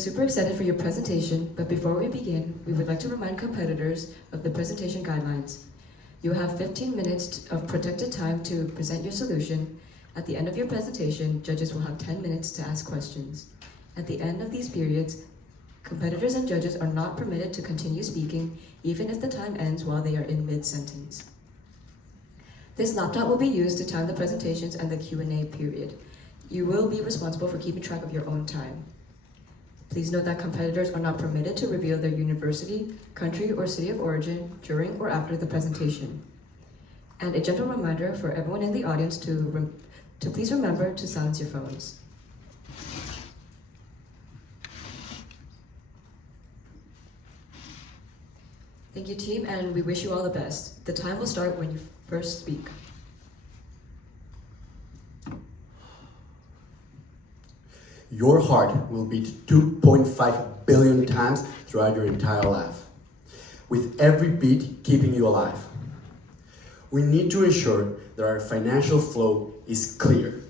Super excited for your presentation, but before we begin, we would like to remind competitors of the presentation guidelines. You have 15 minutes of protected time to present your solution. At the end of your presentation, judges will have 10 minutes to ask questions. At the end of these periods, competitors and judges are not permitted to continue speaking, even if the time ends while they are in mid-sentence. This laptop will be used to time the presentations and the Q&A period. You will be responsible for keeping track of your own time. Please note that competitors are not permitted to reveal their university, country, or city of origin during or after the presentation. And a gentle reminder for everyone in the audience to please remember to silence your phones. Thank you, team, and we wish you all the best. The time will start when you first speak. Your heart will beat 2.5 billion times throughout your entire life, with every beat keeping you alive. We need to ensure that our financial flow is clear.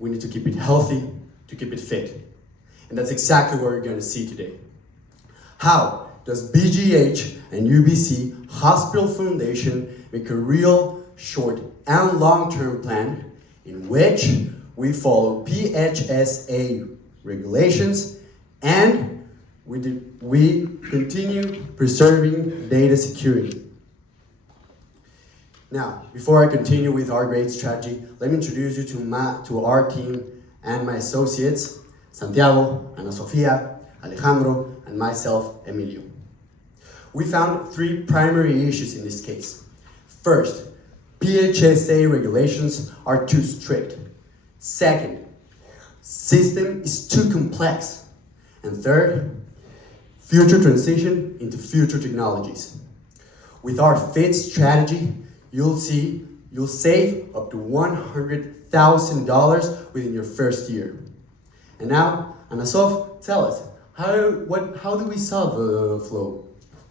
We need to keep it healthy, to keep it fit. And that's exactly what we're going to see today. How does BGH and UBC Hospital Foundation make a real short and long-term plan in which we follow PHSA regulations and we continue preserving data security. Now, before I continue with our great strategy, let me introduce you to our team and my associates, Santiago, Ana Sofia, Alejandro, and myself, Emilio. We found three primary issues in this case. First, PHSA regulations are too strict. Second, system is too complex. And third, future transition into future technologies. With our FIT strategy, you'll save up to $100,000 within your first year. And now, Ana Sof, tell us, how do we solve the flow?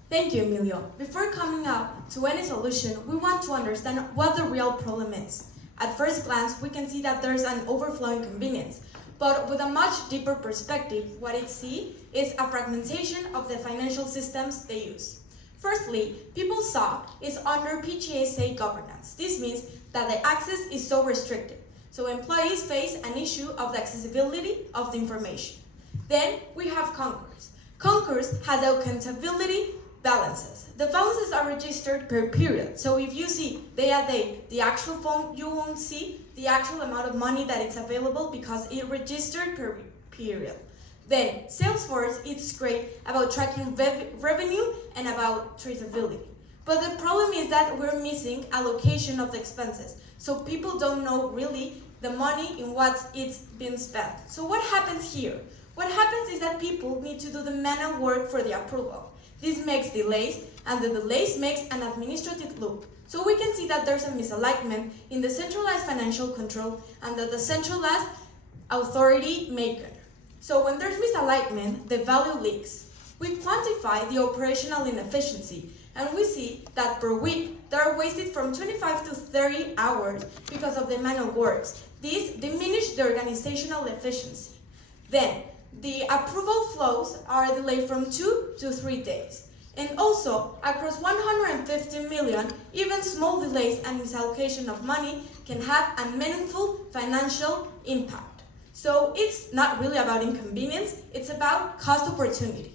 Thank you, Emilio. Before coming up to any solution, we want to understand what the real problem is. At first glance, we can see that there's an overflowing convenience, but with a much deeper perspective, what it sees is a fragmentation of the financial systems they use. Firstly, people's stock is under PHSA governance. This means that the access is so restricted, so employees face an issue of the accessibility of the information. Then we have Concourse. Concourse has accountability balances. The balances are registered per period. So if you see day at day the actual phone, you won't see the actual amount of money that it's available because it registered per period. Then Salesforce is great about tracking revenue and about traceability. But the problem is that we're missing allocation of the expenses. So people don't know really the money in what it's been spent. So what happens here? What happens is that people need to do the manual work for the approval. This makes delays, and the delays makes an administrative loop. So we can see that there's a misalignment in the centralized financial control and the decentralized authority maker. So when there's misalignment, the value leaks. We quantify the operational inefficiency, and we see that per week, they are wasted from 25 to 30 hours because of the manual works. This diminishes the organizational efficiency. Then, the approval flows are delayed from 2 to 3 days. And also, across 150 million, even small delays and misallocation of money can have a meaningful financial impact. So it's not really about inconvenience, it's about cost opportunity.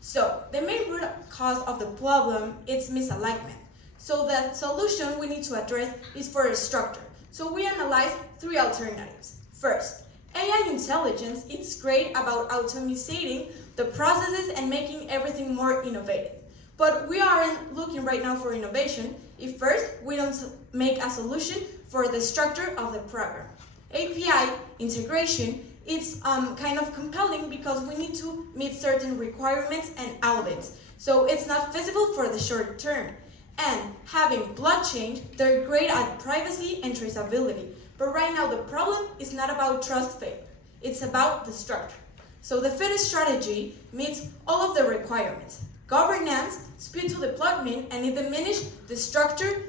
So the main root cause of the problem is misalignment. So the solution we need to address is for a structure. So we analyze three alternatives. First, AI intelligence is great about automating the processes and making everything more innovative. But we aren't looking right now for innovation if first we don't make a solution for the structure of the program. API integration is kind of compelling because we need to meet certain requirements and audits. So it's not feasible for the short term. And having blockchain, they're great at privacy and traceability. But right now the problem is not about trust failure, it's about the structure. So the FIT strategy meets all of the requirements. Governance, speed to deployment, and it diminishes the structure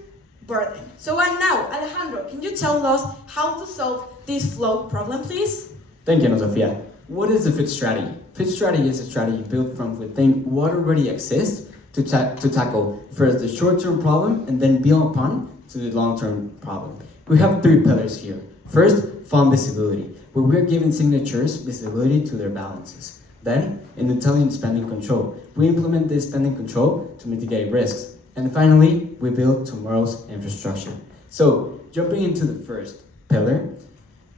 burden. So and now, Alejandro, can you tell us how to solve this flow problem, please? Thank you, Ana Sofia. What is the FIT strategy? Fit strategy is a strategy built from within what already exists to tackle first the short-term problem and then build upon to the long-term problem. We have 3 pillars here. First, fund visibility, where we're giving signatures visibility to their balances. Then, in intelligent spending control, we implement this spending control to mitigate risks. And finally, we build tomorrow's infrastructure. So, jumping into the first pillar,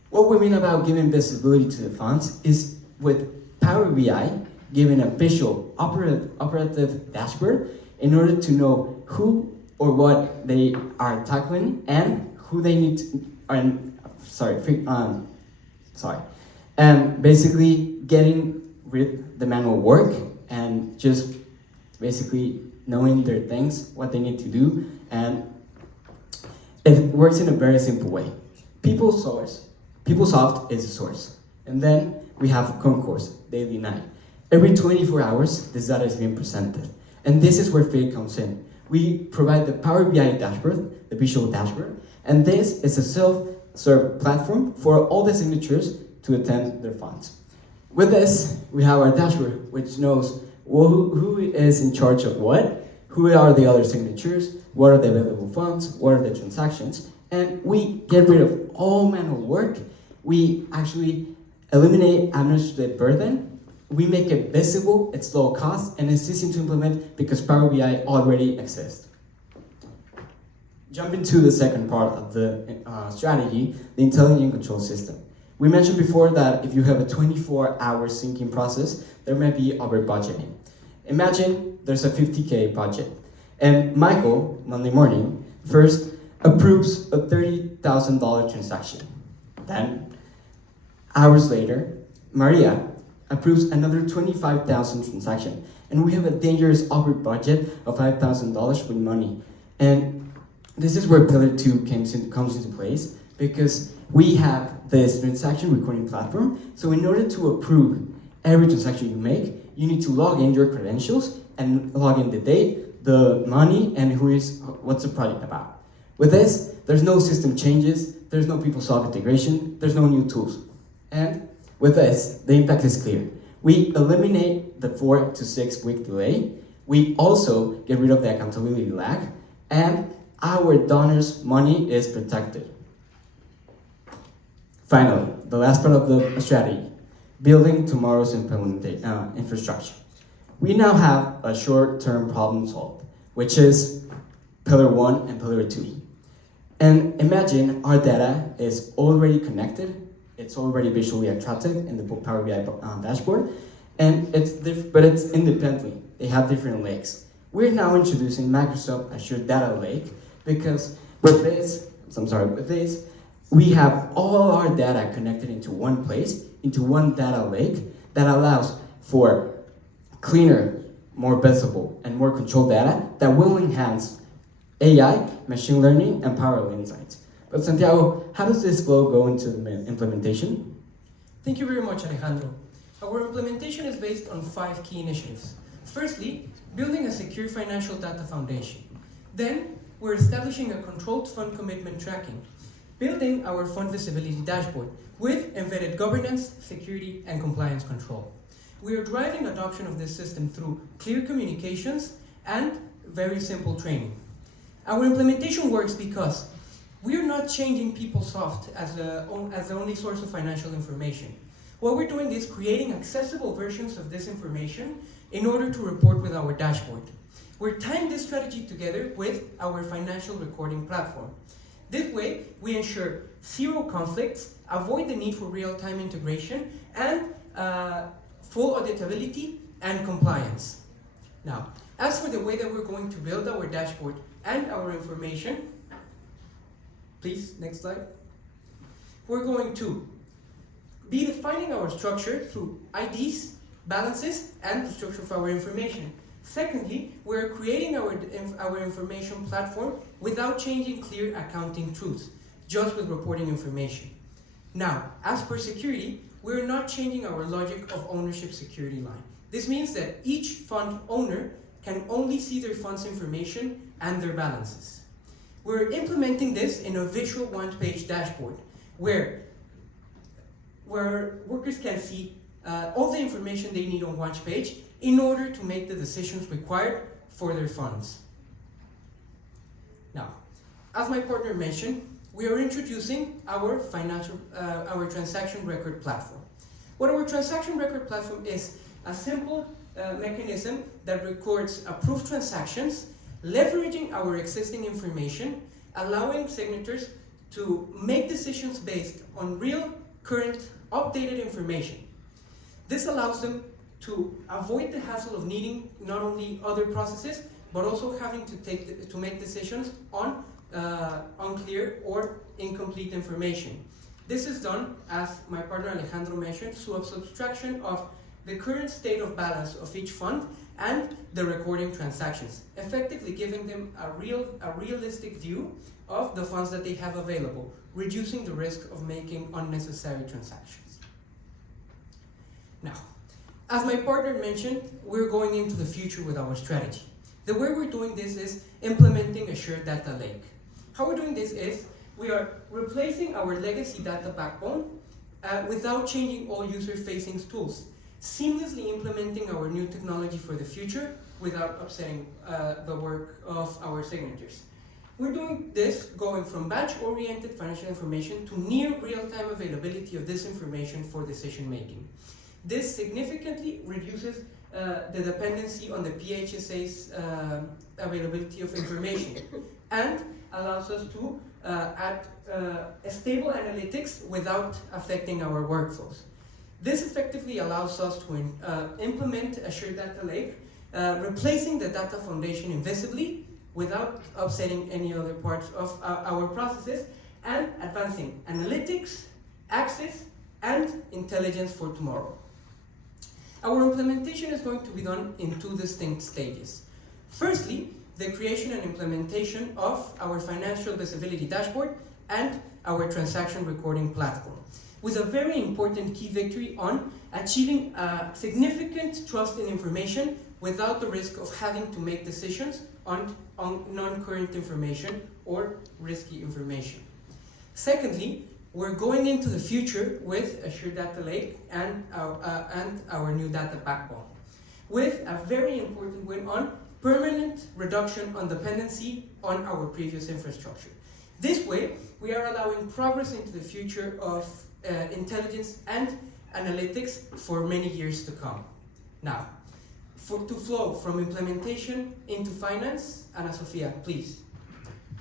what we mean about giving visibility to the funds is with Power BI, giving a visual operative dashboard in order to know who or what they are tackling and who they need to, and basically getting rid of the manual work and just basically knowing their things, what they need to do, and it works in a very simple way. PeopleSoft is a source, and then we have Concourse, daily 9. Every 24 hours, this data is being presented, and this is where Fit comes in. We provide the Power BI dashboard, the visual dashboard, and this is a self-serve platform for all the signatures to attend their funds. With this, we have our dashboard, which knows who is in charge of what, who are the other signatures, what are the available funds, what are the transactions, and we get rid of all manual work. We actually eliminate administrative burden. We make it visible, it's low cost, and it's easy to implement because Power BI already exists. Jumping to the second part of the strategy, the intelligent control system. We mentioned before that if you have a 24-hour syncing process, there may be over budgeting. Imagine there's a $50K budget, and Michael, Monday morning, first approves a $30,000 transaction. Then, hours later, Maria approves another $25,000 transaction, and we have a dangerous over budget of $5,000 with money. And this is where Pillar 2 comes into place, because we have this transaction recording platform. So in order to approve every transaction you make, you need to log in your credentials and log in the date, the money, and what's the project about. With this, there's no system changes, there's no PeopleSoft integration, there's no new tools. And with this, the impact is clear. We eliminate the 4 to 6 week delay. We also get rid of the accountability lag, and our donors' money is protected. Finally, the last part of the strategy, building tomorrow's infrastructure. We now have a short-term problem solved, which is Pillar 1 and Pillar 2. And imagine our data is already connected, it's already visually attractive in the Power BI dashboard, and but it's independently. They have different lakes. We're now introducing Microsoft Azure Data Lake because with this, we have all our data connected into one place, into one data lake that allows for cleaner, more visible, and more controlled data that will enhance AI, machine learning, and powerful insights. But Santiago, how does this flow go into the implementation? Thank you very much, Alejandro. Our implementation is based on 5 key initiatives. Firstly, building a secure financial data foundation. Then, we're establishing a controlled fund commitment tracking, building our fund visibility dashboard with embedded governance, security, and compliance control. We are driving adoption of this system through clear communications and very simple training. Our implementation works because we are not changing PeopleSoft as the only source of financial information. What we're doing is creating accessible versions of this information in order to report with our dashboard. We're tying this strategy together with our financial recording platform. This way, we ensure zero conflicts, avoid the need for real-time integration, and full auditability and compliance. Now, as for the way that we're going to build our dashboard and our information, please, next slide. We're going to be defining our structure through IDs, balances, and the structure of our information. Secondly, we're creating our information platform without changing clear accounting truths, just with reporting information. Now, as per security, we're not changing our logic of ownership security line. This means that each fund owner can only see their fund's information and their balances. We're implementing this in a visual one-page dashboard where workers can see all the information they need on one page in order to make the decisions required for their funds. Now, as my partner mentioned, we are introducing our transaction record platform. What our transaction record platform is a simple mechanism that records approved transactions, leveraging our existing information, allowing signatures to make decisions based on real, current, updated information. This allows them to avoid the hassle of needing not only other processes, but also having to make decisions on unclear or incomplete information. This is done, as my partner Alejandro mentioned, through a subtraction of the current state of balance of each fund and the recording transactions, effectively giving them a realistic view of the funds that they have available, reducing the risk of making unnecessary transactions. Now, as my partner mentioned, we're going into the future with our strategy. The way we're doing this is implementing a shared data lake. How we're doing this is we are replacing our legacy data backbone without changing all user-facing tools, seamlessly implementing our new technology for the future without upsetting the work of our signatures. We're doing this going from batch-oriented financial information to near real-time availability of this information for decision-making. This significantly reduces the dependency on the PHSA's availability of information and allows us to add stable analytics without affecting our workflows. This effectively allows us to implement a shared data lake, replacing the data foundation invisibly without upsetting any other parts of our processes, and advancing analytics, access, and intelligence for tomorrow. Our implementation is going to be done in two distinct stages. Firstly, the creation and implementation of our financial visibility dashboard and our transaction recording platform, with a very important key victory on achieving significant trust in information without the risk of having to make decisions on non-current information or risky information. Secondly, we're going into the future with a shared data lake and our new data backbone, with a very important win on permanent reduction on dependency on our previous infrastructure. This way, we are allowing progress into the future of intelligence and analytics for many years to come. Now, to flow from implementation into finance, Ana Sofia, please.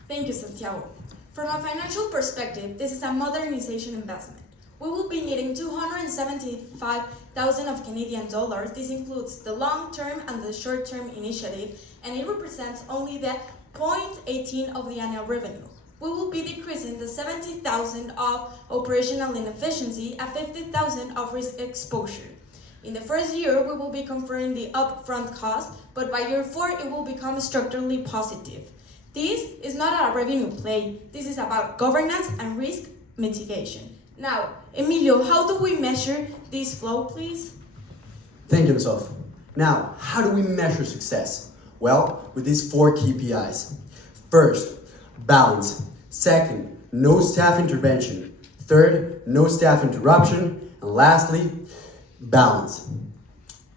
Thank you, Santiago. From a financial perspective, this is a modernization investment. We will be needing 275,000 of Canadian dollars. This includes the long-term and the short-term initiative, and it represents only the 0.18 of the annual revenue. We will be decreasing the 70,000 of operational inefficiency and 50,000 of risk exposure. In the first year, we will be conferring the upfront cost, but by year 4, it will become structurally positive. This is not a revenue play. This is about governance and risk mitigation. Now, Emilio, how do we measure this flow, please? Thank you, Ms. Off. Now, how do we measure success? Well, with these 4 KPIs. First, balance. Second, no staff intervention. Third, no staff interruption. And lastly, balance.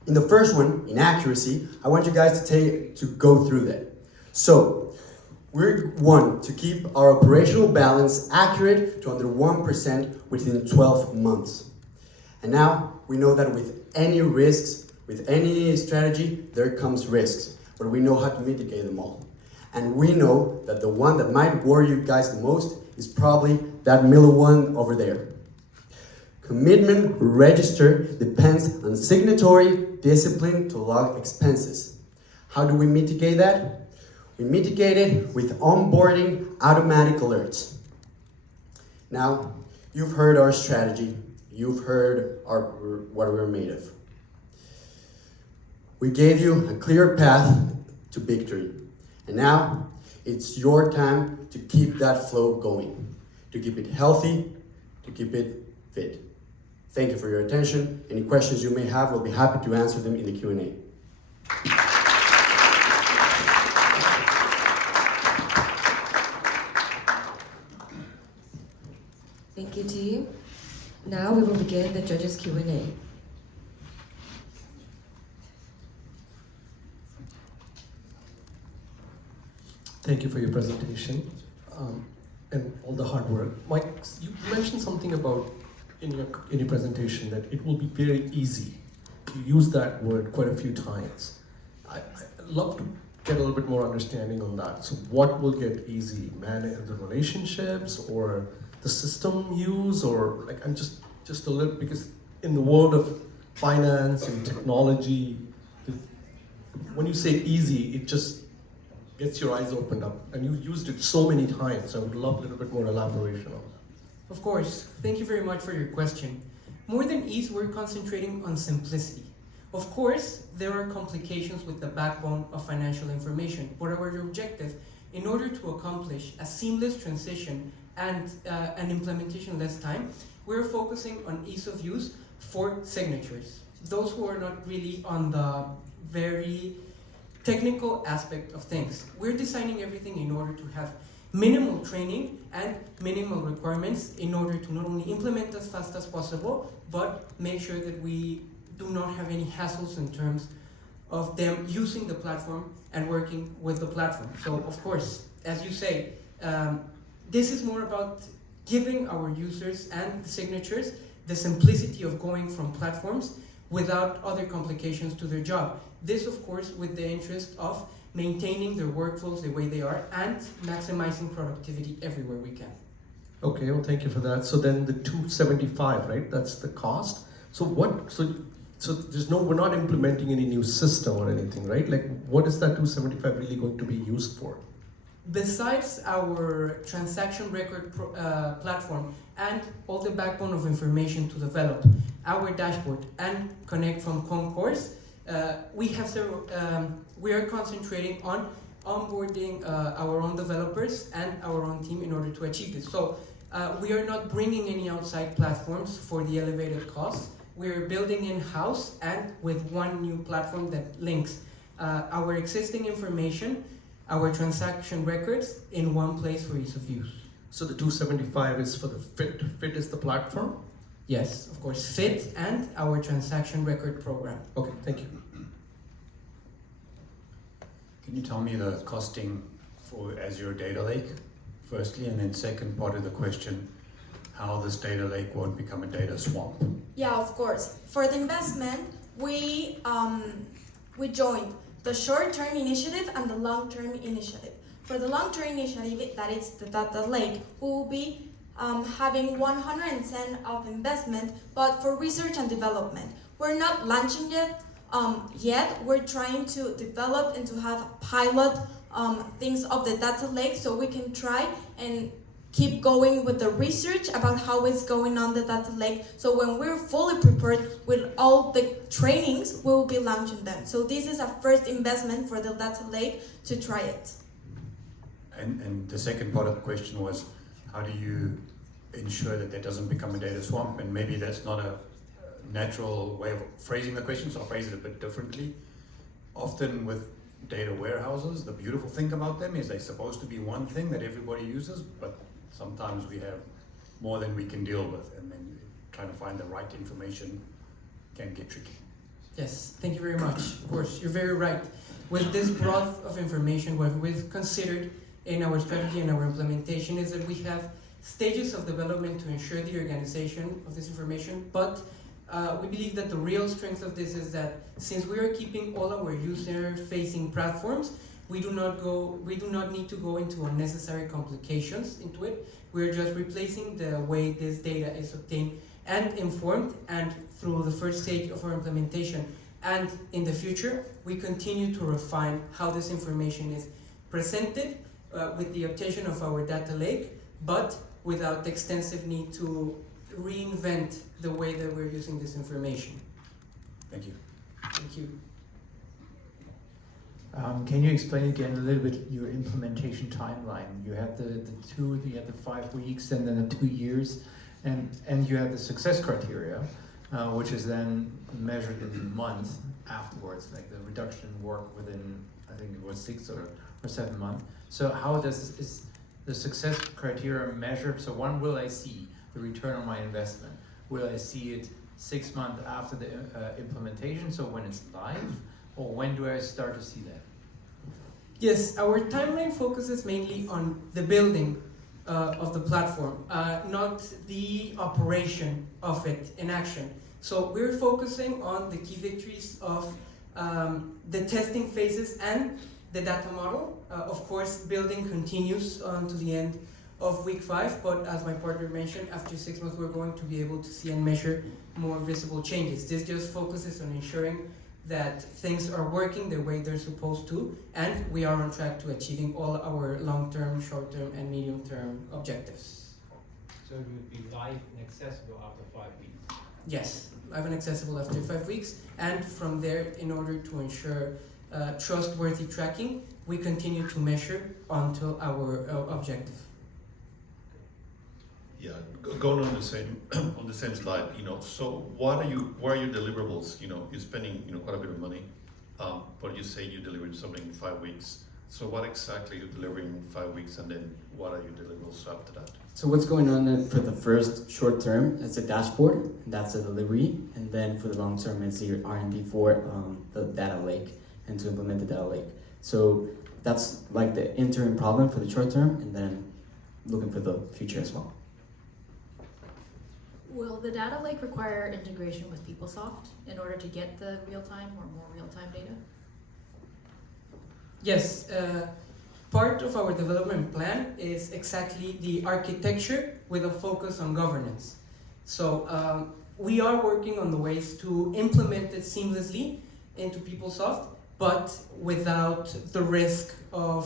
In the first one, inaccuracy, I want you guys to go through that. So, we want to keep our operational balance accurate to under 1% within 12 months. And now we know that with any risks, with any strategy, there comes risks, but we know how to mitigate them all. And we know that the one that might worry you guys the most is probably that middle one over there. Commitment register depends on signatory discipline to log expenses. How do we mitigate that? We mitigate it with onboarding automatic alerts. Now, you've heard our strategy. You've heard what we're made of. We gave you a clear path to victory. And now, it's your time to keep that flow going, to keep it healthy, to keep it fit. Thank you for your attention. Any questions you may have, we'll be happy to answer them in the Q&A. Thank you, team. Now we will begin the judges' Q&A. Thank you for your presentation and all the hard work. Mike, you mentioned something about in your presentation that it will be very easy. You use that word quite a few times. I'd love to get a little bit more understanding on that. So what will get easy? Manage the relationships or the system use, or like I'm just a little, because in the world of finance and technology, when you say easy, it just gets your eyes opened up, and you used it so many times. So I would love a little bit more elaboration on that. Of course, thank you very much for your question. More than ease, we're concentrating on simplicity. Of course, there are complications with the backbone of financial information, but our objective, in order to accomplish a seamless transition and an implementation in less time, we're focusing on ease of use for signatures. Those who are not really on the very technical aspect of things. We're designing everything in order to have minimal training and minimal requirements in order to not only implement as fast as possible, but make sure that we do not have any hassles in terms of them using the platform and working with the platform. So of course, as you say, this is more about giving our users and the signatures the simplicity of going from platforms without other complications to their job. This, of course, with the interest of maintaining their workflows the way they are and maximizing productivity everywhere we can. Okay, well, thank you for that. So then the 275, right? That's the cost. So what? So there's no. We're not implementing any new system or anything, right? Like, what is that 275 really going to be used for? Besides our transaction record platform and all the backbone of information to develop our dashboard and connect from Concourse, we have several. We are concentrating on onboarding our own developers and our own team in order to achieve this. So we are not bringing any outside platforms for the elevated costs. We are building in-house and with one new platform that links our existing information, our transaction records in one place for ease of use. So the 275 is for the FIT. FIT is the platform? Yes, of course, FIT and our transaction record program. Okay, thank you. Can you tell me the costing for Azure Data Lake, firstly, and then second part of the question, how this data lake won't become a data swamp? Yeah, of course. For the investment, we joined the short-term initiative and the long-term initiative. For the long-term initiative, that is the data lake, we will be having 110 of investment, but for research and development. We're not launching it yet. We're trying to develop and to have pilot things of the data lake so we can try and keep going with the research about how it's going on the data lake. So when we're fully prepared with all the trainings, we will be launching them. So this is a first investment for the data lake to try it. And the second part of the question was, how do you ensure that doesn't become a data swamp? And maybe that's not a natural way of phrasing the question, so I'll phrase it a bit differently. Often with data warehouses, the beautiful thing about them is they're supposed to be one thing that everybody uses, but sometimes we have more than we can deal with, and then trying to find the right information can get tricky. Yes, thank you very much. Of course, you're very right. With this breadth of information, what we've considered in our strategy and our implementation is that we have stages of development to ensure the organization of this information, but we believe that the real strength of this is that since we are keeping all our user-facing platforms, we do not need to go into unnecessary complications into it. We're just replacing the way this data is obtained and informed, and through the first stage of our implementation and in the future, we continue to refine how this information is presented with the obtention of our data lake, but without the extensive need to reinvent the way that we're using this information. Thank you. Thank you. Can you explain again a little bit your implementation timeline? You had the 5 weeks and then the 2 years, and you had the success criteria, which is then measured in months afterwards, like the reduction in work within, I think it was 6 or 7 months. So how is the success criteria measured? So when will I see the return on my investment? Will I see it 6 months after the implementation, so when it's live, or when do I start to see that? Yes, our timeline focuses mainly on the building of the platform, not the operation of it in action. So we're focusing on the key victories of the testing phases and the data model. Of course, building continues on to the end of week 5, but as my partner mentioned, after 6 months we're going to be able to see and measure more visible changes. This just focuses on ensuring that things are working the way they're supposed to, and we are on track to achieving all our long-term, short-term, and medium-term objectives. So it would be live and accessible after 5 weeks? Yes, live and accessible after 5 weeks, and from there, in order to ensure trustworthy tracking, we continue to measure until our objective. Yeah, going on the same on the same slide, so what are your deliverables? You're spending quite a bit of money, but you say you delivered something in 5 weeks. So what exactly are you delivering in 5 weeks, and then what are your deliverables after that? So what's going on for the first short term, it's a dashboard, and that's a delivery, and then for the long term, it's your R&D for the data lake, and to implement the data lake. So that's like the interim problem for the short term, and then looking for the future as well. Will the data lake require integration with PeopleSoft in order to get the real-time or more real-time data? Yes, part of our development plan is exactly the architecture with a focus on governance. So we are working on the ways to implement it seamlessly into PeopleSoft, but without the risk of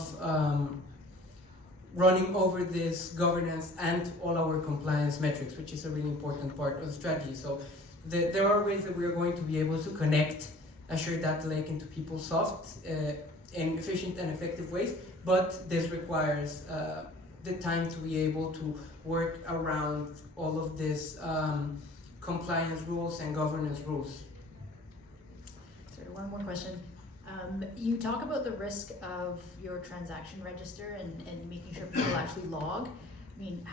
running over this governance and all our compliance metrics, which is a really important part of the strategy. So there are ways that we are going to be able to connect Azure Data Lake into PeopleSoft in efficient and effective ways, but this requires the time to be able to work around all of this compliance rules and governance rules. Sorry, one more question. You talk about the risk of your transaction register and making sure people actually log. I mean,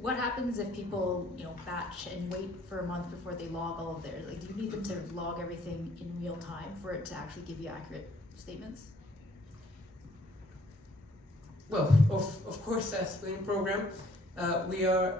what happens if people, batch and wait for a month before they log all of theirs? Like, do you need them to log everything in real time for it to actually give you accurate statements? Well, of course, as Clean Program, we are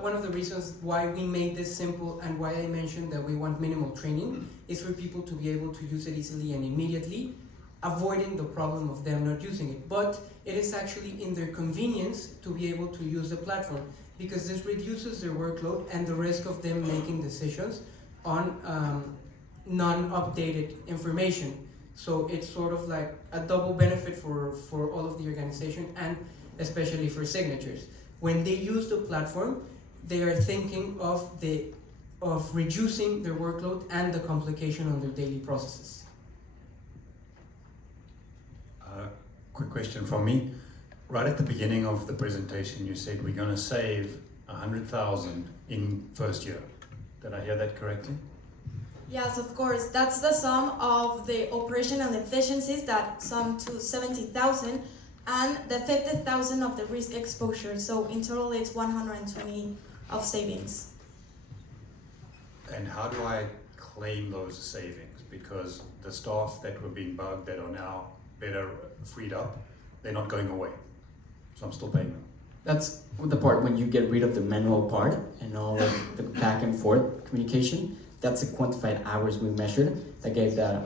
one of the reasons why we made this simple and why I mentioned that we want minimal training is for people to be able to use it easily and immediately, avoiding the problem of them not using it. But it is actually in their convenience to be able to use the platform, because this reduces their workload and the risk of them making decisions on non-updated information. So it's sort of like a double benefit for all of the organization and especially for signatures. When they use the platform, they are thinking of reducing their workload and the complication on their daily processes. Quick question from me. Right at the beginning of the presentation, you said we're going to save 100,000 in first year. Did I hear that correctly? Yes, of course. That's the sum of the operational efficiencies that sum to 70,000 and the 50,000 of the risk exposure. So in total, it's 120 of savings. And how do I claim those savings? Because the staff that were being bugged that are now better freed up, they're not going away. So I'm still paying them. That's the part when you get rid of the manual part and all of the back and forth communication. That's the quantified hours we measured that gave that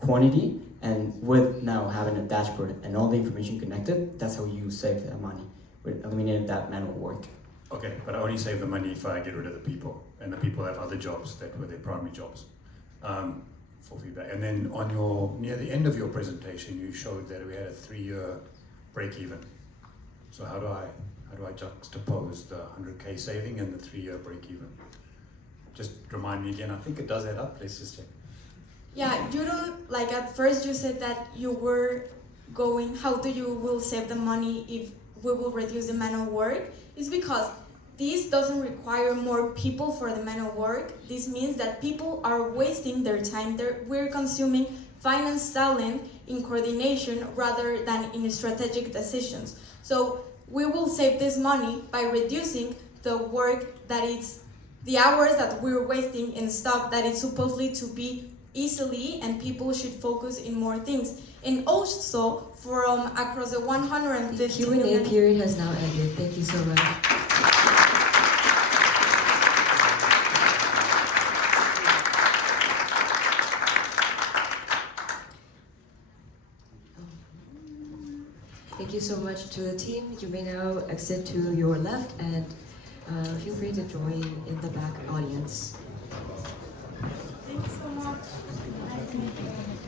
quantity. And with now having a dashboard and all the information connected, that's how you save that money. We eliminated that manual work. Okay, but I only save the money if I get rid of the people, and the people have other jobs that were their primary jobs. For feedback. And then near the end of your presentation, you showed that we had a 3-year break even. So how do I juxtapose the 100K saving and the 3-year break even? Just remind me again. I think it does add up. Let's just check. Yeah, you don't, like at first you said that you were going, how do you will save the money if we will reduce the manual work? It's because this doesn't require more people for the manual work. This means that people are wasting their time. We're consuming finance talent in coordination rather than in strategic decisions. So we will save this money by reducing the work that it's the hours that we're wasting in stuff that is supposedly to be easily and people should focus in more things. And also, from across the 150 The Q&A million... period has now ended. Thank you so much. Thank you so much to the team. You may now exit to your left and feel free to join in the back audience. Thank you so much.